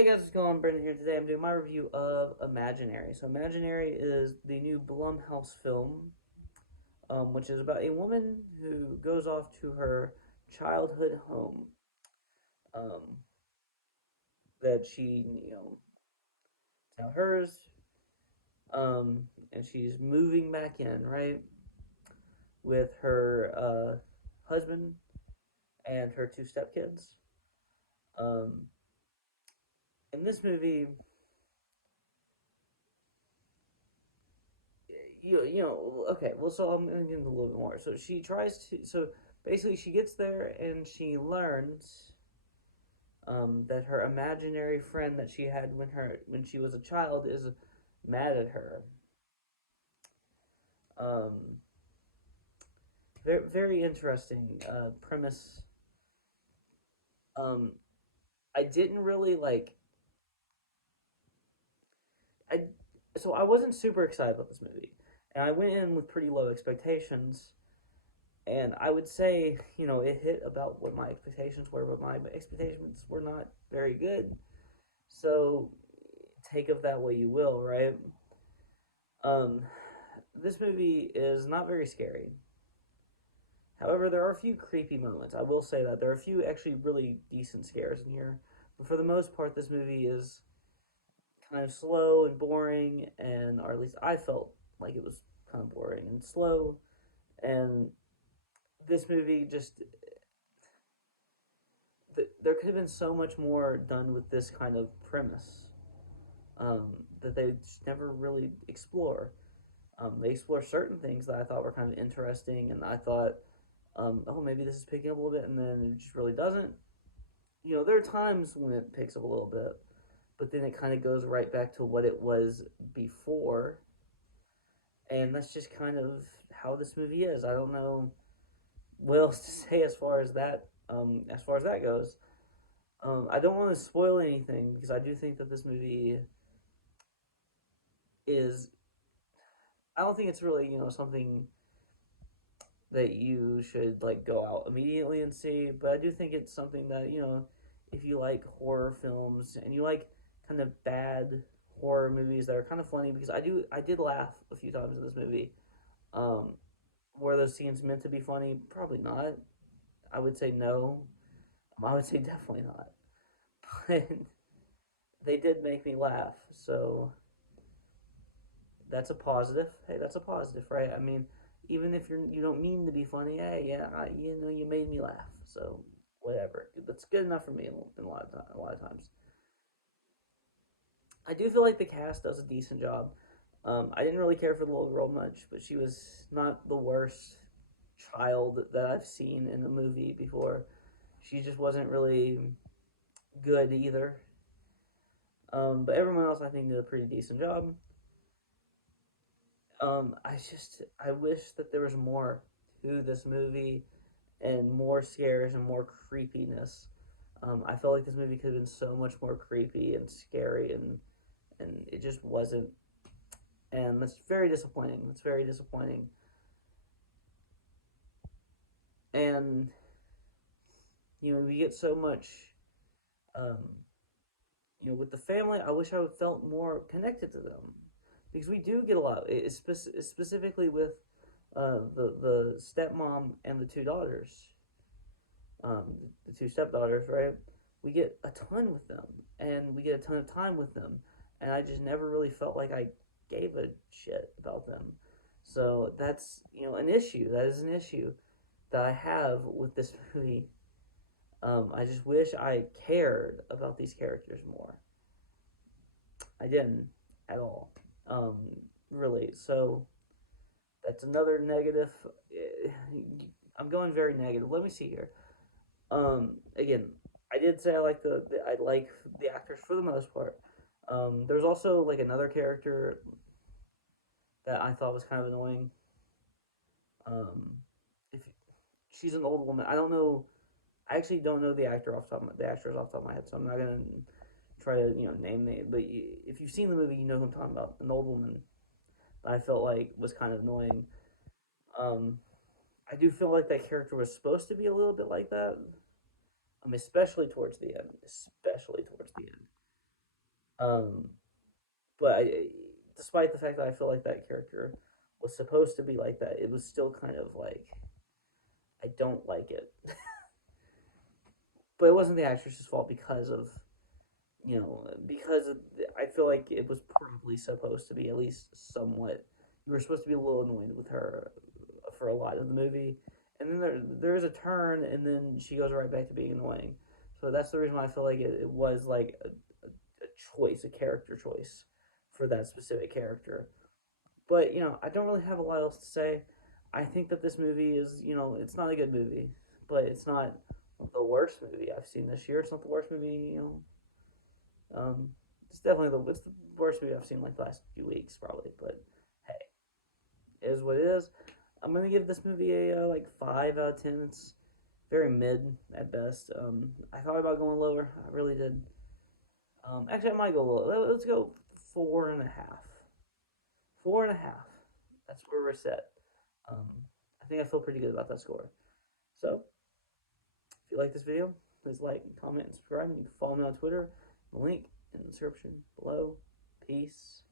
Hey guys, what's going on? Brendan here. Today I'm doing my review of Imaginary. So, Imaginary is the new Blumhouse film, which is about a woman who goes off to her childhood home um, that it's now hers, and she's moving back in, right, with her husband and her two stepkids. Um, in this movie, okay, well, so I'm gonna get into a little bit more. So basically she gets there and she learns that her imaginary friend that she had when she was a child is mad at her. Um, very very interesting premise. Um, I didn't really like I so I wasn't super excited about this movie, and I went in with pretty low expectations. And I would say, it hit about what my expectations were, but my expectations were not very good. So take of that what you will, right? Um, this movie is not very scary. However, there are a few creepy moments. I will say that there are a few actually really decent scares in here, but for the most part, this movie is kind of slow and boring, and or at least I felt like it was kind of boring and slow. And this movie just there could have been so much more done with this kind of premise um, that they just never really explore. They explore certain things that I thought were kind of interesting, and I thought, oh, maybe this is picking up a little bit, and then it just really doesn't. There are times when it picks up a little bit, but then it kind of goes right back to what it was before, and that's just kind of how this movie is. I don't know what else to say as far as that. As far as that goes, I don't want to spoil anything because I do think that this movie is. I don't think it's really something that you should like go out immediately and see, but I do think it's something that if you like horror films and you like kind of bad horror movies that are kind of funny because I did laugh a few times in this movie. Um, were those scenes meant to be funny? Probably not. I would say no. I would say definitely not. But they did make me laugh, so that's a positive. Hey, that's a positive, right? I mean, even if you don't mean to be funny, hey, yeah, you made me laugh, so whatever. That's good enough for me in a lot of times. I do feel like the cast does a decent job. I didn't really care for the little girl much, but she was not the worst child that I've seen in a movie before. She just wasn't really good either. But everyone else I think did a pretty decent job. I wish that there was more to this movie and more scares and more creepiness. I felt like this movie could have been so much more creepy and scary, and it just wasn't. And that's very disappointing. That's very disappointing. And we get so much. Um, with the family, I wish I would felt more connected to them because we do get a lot. Specifically with the stepmom and the two daughters, um, the two stepdaughters, right? We get a ton with them, and we get a ton of time with them, and I just never really felt like I gave a shit about them. So that's an issue. That is an issue that I have with this movie. I just wish I cared about these characters more. I didn't at all, um, really. So that's another negative. I'm going very negative. Let me see here. Again, I did say I like the actors for the most part. There's also like another character that I thought was kind of annoying. Um, if she's an old woman, I don't know. I actually don't know the actors off the top of my head, so I'm not gonna try to name the. But if you've seen the movie, you know who I'm talking about. An old woman that I felt like was kind of annoying. Um, I do feel like that character was supposed to be a little bit like that. Especially towards the end. Especially towards the end. Um, but despite the fact that I feel like that character was supposed to be like that, it was still kind of like I don't like it. But it wasn't the actress's fault because of I feel like it was probably supposed to be at least somewhat. You were supposed to be a little annoyed with her for a lot of the movie, and then there is a turn, and then she goes right back to being annoying. So that's the reason why I feel like it was like a choice, a character choice for that specific character. But I don't really have a lot else to say. I think that this movie is, it's not a good movie, but it's not the worst movie I've seen this year. It's not the worst movie, it's definitely it's the worst movie I've seen like the last few weeks, probably. But hey, it is what it is. I'm gonna give this movie a like 5 out of 10. It's very mid at best. I thought about going lower. I really did. Actually, I might go lower. Let's go 4.5. 4.5. That's where we're set. Um, I think I feel pretty good about that score. So, if you like this video, please like, comment, and subscribe. And you can follow me on Twitter. The link in the description below. Peace.